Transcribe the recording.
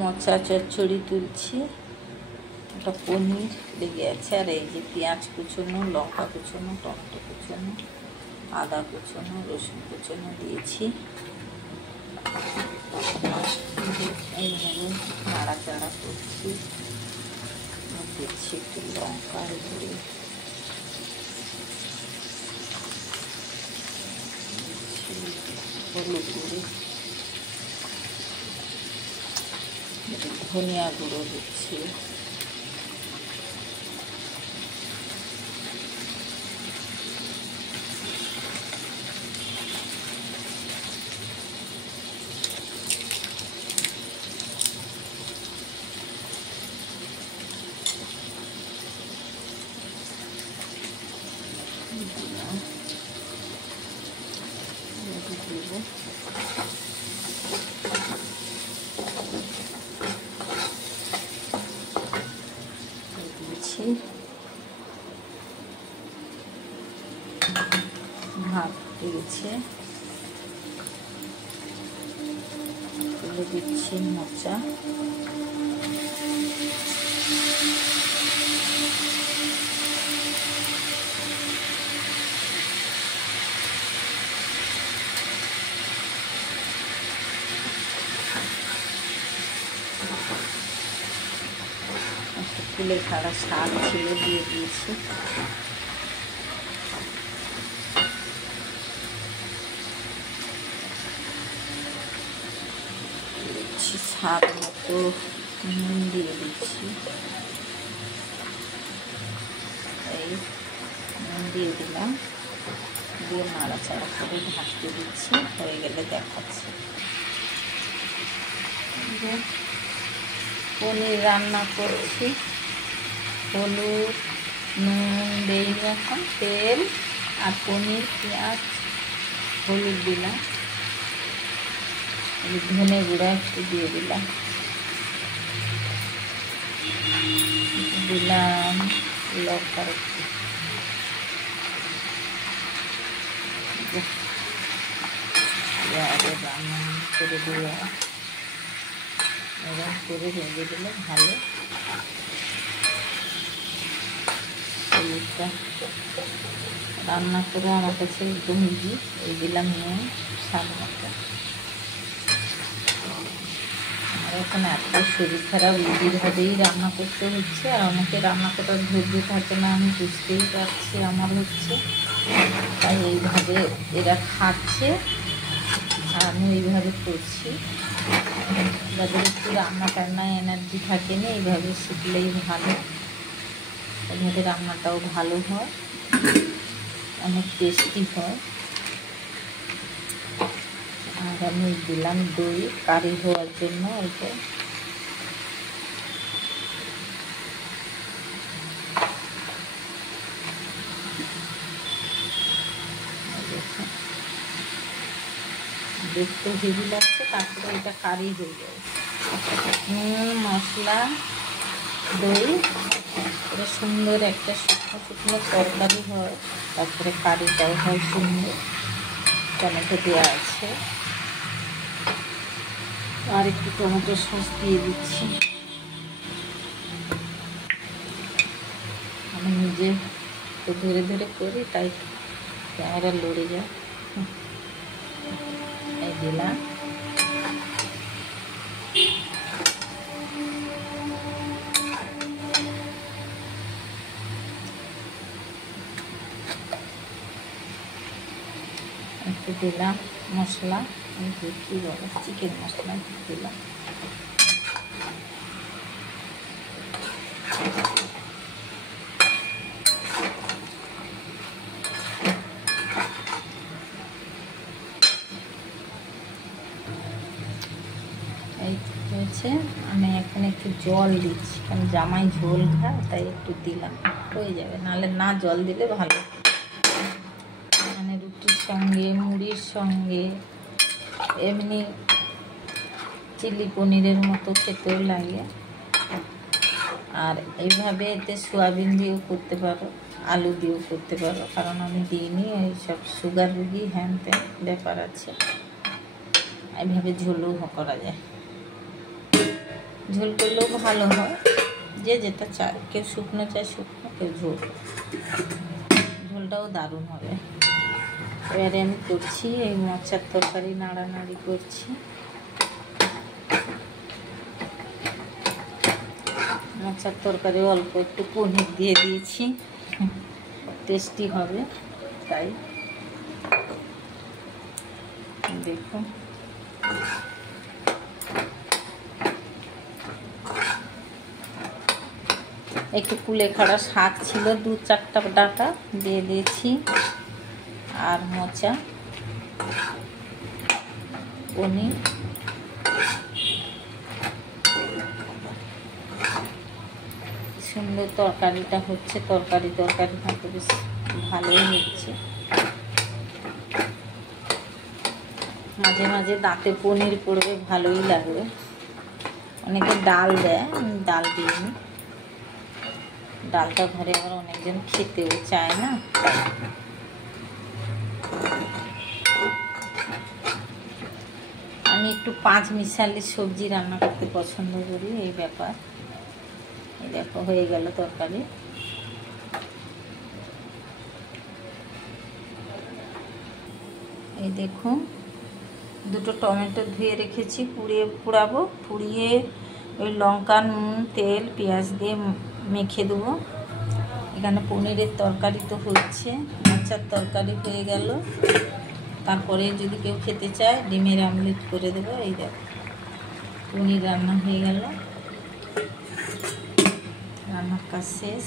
মোচা চচ্চড়ি তুলছি, একটা পনির লেগে আছে, আর এই যে পেঁয়াজ কুচোনো, লঙ্কা কুচোনো, টমেটো কুচোনো, আদা কুচোনো, রসুন কুচোনো দিয়েছি। এইভাবে নাড়াচাড়া করছি, দিচ্ছি একটু লঙ্কার গুঁড়ি, হলুদ গুঁড়ি, ধনিয়া গুঁড়ো দিচ্ছি, দিচ্ছি ভাত দিয়েছে, তুলে দিচ্ছি মোচা, একটা ফুলে খাড়া শাক ছিল দিয়ে দিয়েছি, স্বাদ মতো নুন দিয়ে দিচ্ছি, এই নুন দিয়ে দিলাম, দিয়ে নাড়াচাড়া করে ঢাকতে দিচ্ছি, হয়ে গেলে দেখাচ্ছি। পনির রান্না করছি, হলুদ নুন দিইনি এখন, তেল আর পনির, পেঁয়াজ, হলুদ দিলাম, ধনে গুঁড়া একটু দিয়ে দিলাম, দিলাম লঙ্কার একটু, রান্না করে দিয়ে এরকম করে ভেজে দিলে ভালো। হলুদটা রান্না করে আমার কাছে একদম ইজি। এই দিলাম নুন স্বাদ মতো। আমার এখন এত শরীর খারাপ, ইজিভাবেই রান্না করতে হচ্ছে, আর আমাকে রান্না করার ধৈর্য থাকে না, আমি বুঝতেই পারছি আমার হচ্ছে, তাই এইভাবে এরা খাচ্ছে আর আমি এইভাবে করছি। যাদের একটু রান্না টান্নায় এনার্জি থাকে না, এইভাবে শিখলেই ভালো, এইভাবে রান্নাটাও ভালো হয়, অনেক টেস্টি হয়। আর আমি দিলাম দই কারি হওয়ার জন্য, অল্প দেখতে হেভি লাগছে, তারপরে এটা কারি হয়ে যাবে। মশলা দই এটা সুন্দর একটা শুকনো শুকনো তরকারি হয়, তারপরে কারিটাও হয় সুন্দর, টমেটো দেওয়া আছে, আর একটু টমেটো সস দিয়ে দিচ্ছি। আমি নিজে তো ধরে ধরে করি, তাই ক্যামেরা লড়ে যায়। এই দিলাম একটু, দিলাম মশলা, কী বলে চিকেন মশলা দিলাম, এই হয়েছে। আমি এখন একটু জল দিচ্ছি, কারণ জামাই ঝোল খায়, তাই একটু দিলাম, হয়ে যাবে, নাহলে না জল দিলে ভালো, মানে রুটির সঙ্গে মুড়ির সঙ্গে এমনি চিলি পনিরের মতো খেতেও লাগে। আর এইভাবে এতে সোয়াবিন দিয়েও করতে পারো, আলু দিয়েও করতে পারো, কারণ আমি দিইনি, এই সব সুগার রুগী হ্যান ত্যান ব্যাপার আছে, এইভাবে ঝোলও করা যায়। ঝোল করলেও ভালো হয়, যে যেটা চায়, কেউ শুকনো চায় শুকনো, কেউ ঝোল, ঝোলটাও দারুণ হবে। এবারে আমি করছি এই মোচার তরকারি, নাড়ানাড়ি করছি। মোচার তরকারি অল্প একটু পনির দিয়ে দিয়েছি, টেস্টি হবে তাই। দেখুন একটু কুলেখাড়া শাক ছিল 2-4টা ডাঁটা দিয়ে দিয়েছি, আর মোচা, পনির, সুন্দর তরকারিটা হচ্ছে। তরকারি হয়তো বেশ ভালোই হচ্ছে। মাঝে মাঝে দাঁতে পনির পড়বে, ভালোই লাগবে। অনেকে ডাল দেয়, আমি ডাল দিইনি। ডালটা ঘরে আবার অনেকজন খেতেও চায় না। আমি একটু 5 মিশালি সবজি রান্না করতে পছন্দ করি, এই ব্যাপার। এই দেখো হয়ে গেল তরকারি। এই দেখুন, 2টো টমেটো ধুয়ে রেখেছি, পুড়াবো। পুড়িয়ে ওই লঙ্কা, নুন, তেল, পেঁয়াজ দিয়ে মেখে দেবো। এখানে পনিরের তরকারি তো হচ্ছে, মাছের তরকারি হয়ে গেল। তারপরে যদি কেউ খেতে চায় ডিমের আমলেট করে দেবো। এই দেখো পনির রান্না হয়ে গেল, রান্নার কাজ শেষ।